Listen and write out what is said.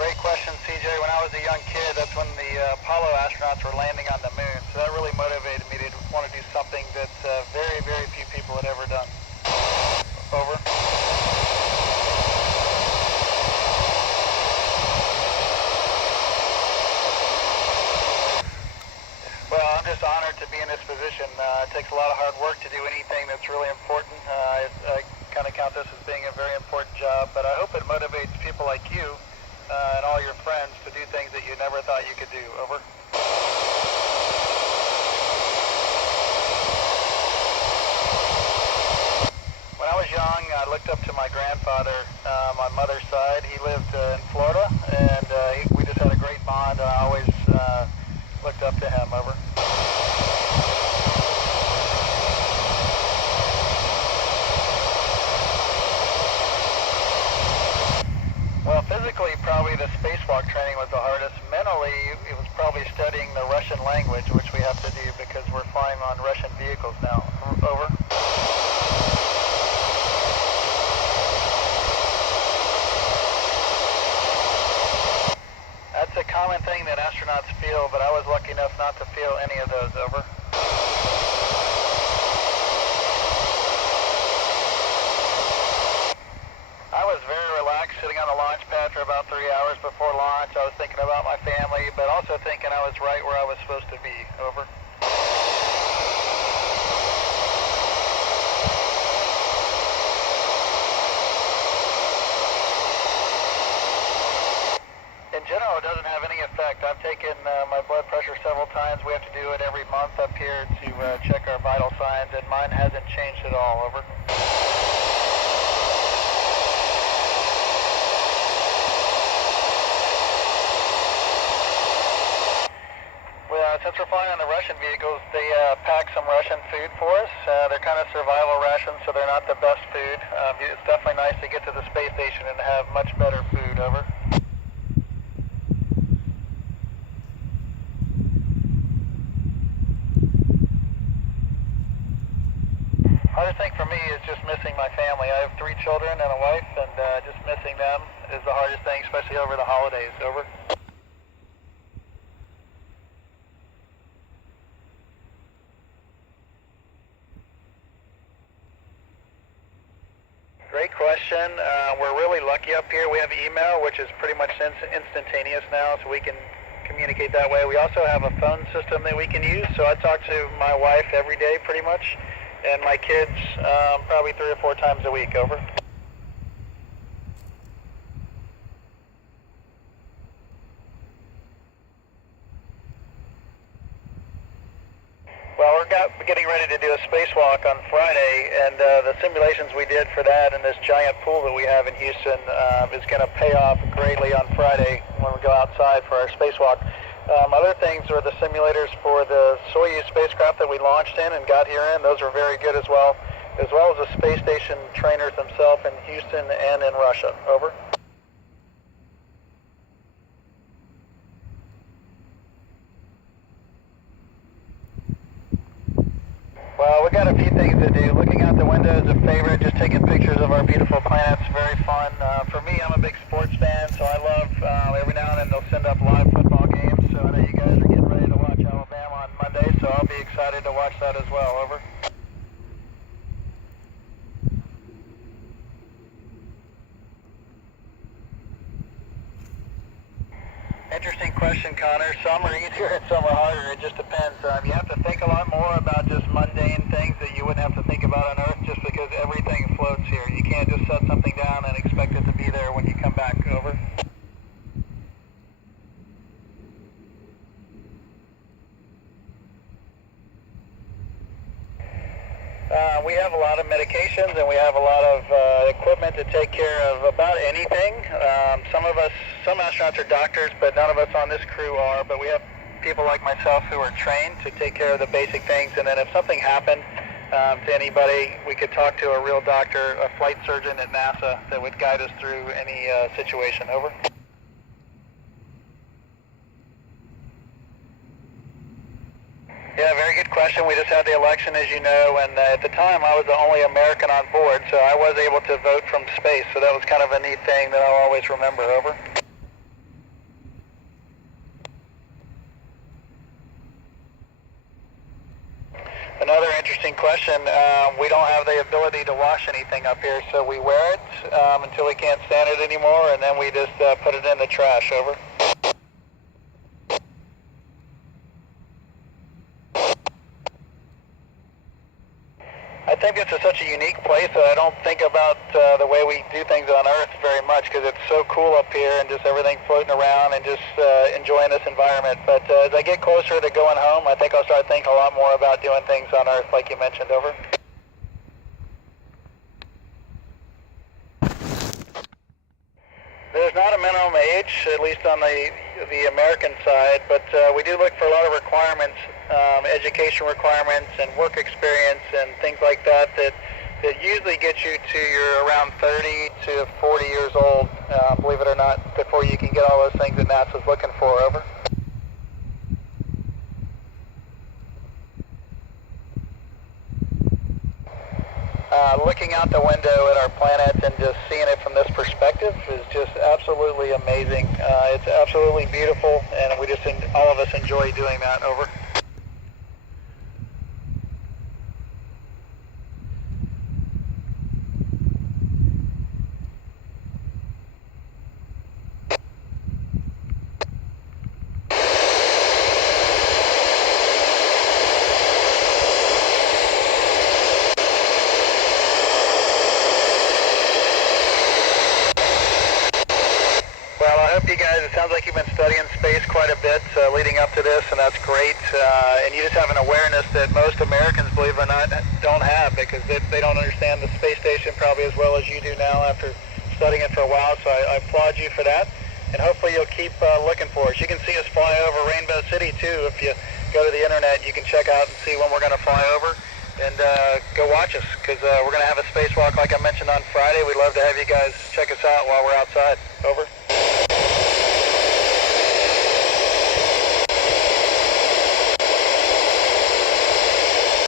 Great question, CJ. When I was a young kid, that's when the Apollo astronauts were landing on the moon. So that really motivated me to want to do something that very, very few people had ever done. Over. Well, I'm just honored to be in this position. It takes a lot of hard work to do anything that's really important. I kind of count this as being a very important job, but I hope it motivates people like you and all your friends to do things that you never thought you could do. Over. When I was young, I looked up to my grandfather on my mother's side. He lived in Florida, and we just had a great bond, and I always looked up to him. Over. Well, physically, probably the spacewalk training was the hardest. Mentally, it was probably studying the Russian language, which we have to do because we're flying on Russian vehicles now. Over. That's a common thing that astronauts feel, but I was lucky enough not to feel any of those. Over. I was very relaxed sitting on the launch pad for about 3 hours before launch. I was thinking about my family, but also thinking I was right where I was supposed to be. Over. In general, it doesn't have any effect. I've taken my blood pressure several times. We have to do it every month up here to check our vital signs, and mine hasn't changed at all. Over. Since we're flying on the Russian vehicles, they pack some Russian food for us. They're kind of survival rations, so they're not the best food. It's definitely nice to get to the space station and have much better food. Over. Hardest thing for me is just missing my family. I have 3 children and a wife, and just missing them is the hardest thing, especially over the holidays. Over. Great question. We're really lucky up here. We have email, which is pretty much instantaneous now, so we can communicate that way. We also have a phone system that we can use, so I talk to my wife every day pretty much, and my kids probably 3 or 4 times a week. Over. Well, we're getting ready to do a spacewalk on Friday, and the simulations we did for that and this giant pool that we have in Houston is going to pay off greatly on Friday when we go outside for our spacewalk. Other things are the simulators for the Soyuz spacecraft that we launched in and got here in. Those are very good as well as the space station trainers themselves in Houston and in Russia. Over. Well, we got a few things to do. Looking out the window is a favorite. Just taking pictures of our beautiful planets, very fun. For me, I'm a big sports fan, so I love every now and then they'll send up live football games. So I know you guys are getting ready to watch Alabama on Monday, so I'll be excited to watch that as well. Over. Interesting question, Connor. Some are easier and some are harder. It just depends. You have to think a lot more about just mundane things that you wouldn't have to think about on Earth just because everything floats here. You can't just set something down and expect it to be there when you come back. Over. We have a lot of medications and we have a lot of equipment to take care of about anything. Some astronauts are doctors, but none of us on this crew are. But we have people like myself who are trained to take care of the basic things. And then if something happened to anybody, we could talk to a real doctor, a flight surgeon at NASA that would guide us through any situation. Over. Yeah, very good question. We just had the election, as you know, and at the time I was the only American on board, so I was able to vote from space, so that was kind of a neat thing that I'll always remember. Over. question. We don't have the ability to wash anything up here, so we wear it until we can't stand it anymore, and then we just put it in the trash. Over. I think this is such a unique place that I don't think about the way we do things on Earth very much, because it's so cool up here and just everything floating around and just enjoying this environment. But as I get closer to going home, I think I'll start thinking a lot more about doing things on Earth like you mentioned. Over. There's not a minimum age, at least on the American side, but we do look for a lot of requirements, education requirements and work experience and things like that usually get you to you're around 30 to 40 years old, believe it or not, before you can get all those things that NASA's looking for. Over. Looking out the window at our planet and just seeing it from this perspective is just absolutely amazing. It's absolutely beautiful, and we just all of us enjoy doing that. Over. Well, I hope you guys, it sounds like you've been studying space quite a bit leading up to this, and that's great. And you just have an awareness that most Americans, believe it or not, don't have, because they don't understand the space station probably as well as you do now after studying it for a while. So I applaud you for that, and hopefully you'll keep looking for us. You can see us fly over Rainbow City too. If you go to the internet, you can check out and see when we're going to fly over, and go watch us, because we're going to have a spacewalk like I mentioned on Friday. We'd love to have you guys check us out while we're outside. Over.